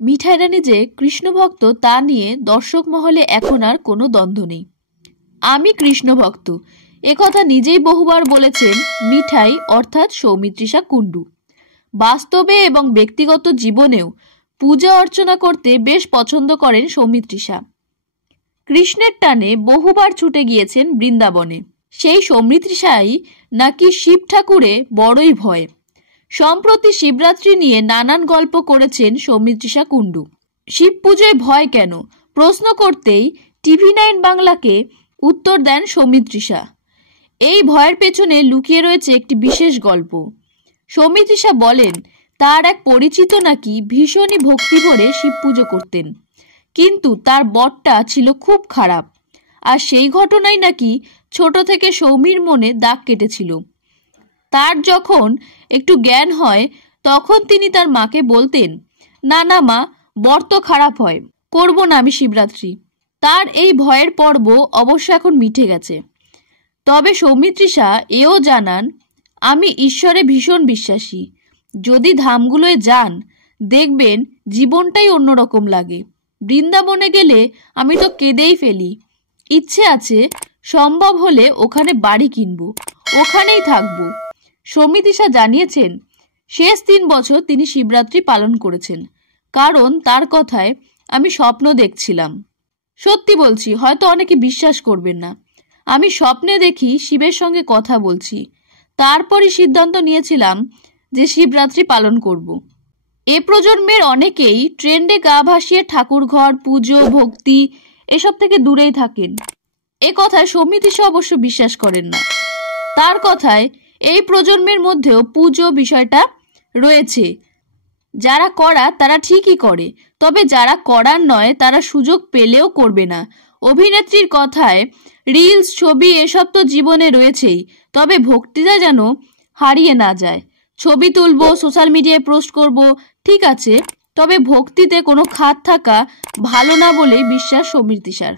মিঠাই রানী যে কৃষ্ণ ভক্ত তা নিয়ে দর্শক মহলে এখন আর কোনো দ্বন্দ্ব নেই। আমি কৃষ্ণ ভক্ত একথা নিজেই বহুবার বলেছেন মিঠাই অর্থাৎ সৌমিত্রিষা কুণ্ডু। বাস্তবে এবং ব্যক্তিগত জীবনেও পূজা অর্চনা করতে বেশ পছন্দ করেন সৌমিত্রিষা। কৃষ্ণের টানে বহুবার ছুটে গিয়েছেন বৃন্দাবনে। সেই সৌমিত্রিষাই নাকি শিব ঠাকুরে বড়ই ভয়। সম্প্রতি শিবরাত্রি নিয়ে নানান গল্প করেছেন সৌমিত্রিষা কুণ্ডু। শিব পুজোয় ভয় কেন প্রশ্ন করতেই TV9 বাংলাকে উত্তর দেন সৌমিত্রিষা। এই ভয়ের পেছনে লুকিয়ে রয়েছে একটি বিশেষ গল্প। সৌমিত্রিষা বলেন তার এক পরিচিত নাকি ভীষণই ভক্তি ভরে শিব পুজো করতেন, কিন্তু তার বরটা ছিল খুব খারাপ। আর সেই ঘটনাই নাকি ছোট থেকে সৌমির মনে দাগ কেটেছিল। তার যখন একটু জ্ঞান হয় তখন তিনি তার মাকে বলতেন, না না মা, বর তো খারাপ হয়, করব না আমি শিবরাত্রি। তার এই ভয়ের পর্ব অবশ্য এখন মিটে গেছে। তবে সৌমিত্রিষা এও জানান, আমি ঈশ্বরে ভীষণ বিশ্বাসী। যদি ধামগুলোয় যান দেখবেন জীবনটাই অন্যরকম লাগে। বৃন্দাবনে গেলে আমি তো কেঁদেই ফেলি। ইচ্ছে আছে সম্ভব হলে ওখানে বাড়ি কিনব, ওখানেই থাকব। সৌমিত্রিষা জানিয়েছেন শেষ 3 বছর তিনি শিবরাত্রি পালন করেছেন, কারণ তার কথায় আমি স্বপ্ন দেখছিলাম। সত্যি বলছি, হয়তো অনেকে বিশ্বাস করবেন না, আমি স্বপ্নে দেখি শিবের সঙ্গে কথা বলছি। তারপরই সিদ্ধান্ত নিয়েছিলাম যে শিবরাত্রি পালন করব। এ প্রজন্মের অনেকেই ট্রেন্ডে গা ভাসিয়ে ঠাকুরঘর, পুজো, ভক্তি এসব থেকে দূরেই থাকেন। এ কথায় সৌমিত্রিষা অবশ্য বিশ্বাস করেন না। তার কথায় এই প্রজন্মের মধ্যেও পুজো বিষয়টা রয়েছে। যারা করার তারা ঠিকই করে, তবে যারা করার নয় তারা সুযোগ পেলেও করবে না। অভিনেত্রীর কথায় রিলস, ছবি এসব তো জীবনে রয়েছেই, তবে ভক্তিটা যেন হারিয়ে না যায়। ছবি তুলব, সোশ্যাল মিডিয়ায় পোস্ট করব, ঠিক আছে, তবে ভক্তিতে কোনো খাত থাকা ভালো না বলেই বিশ্বাস সৌমিত্রিষার।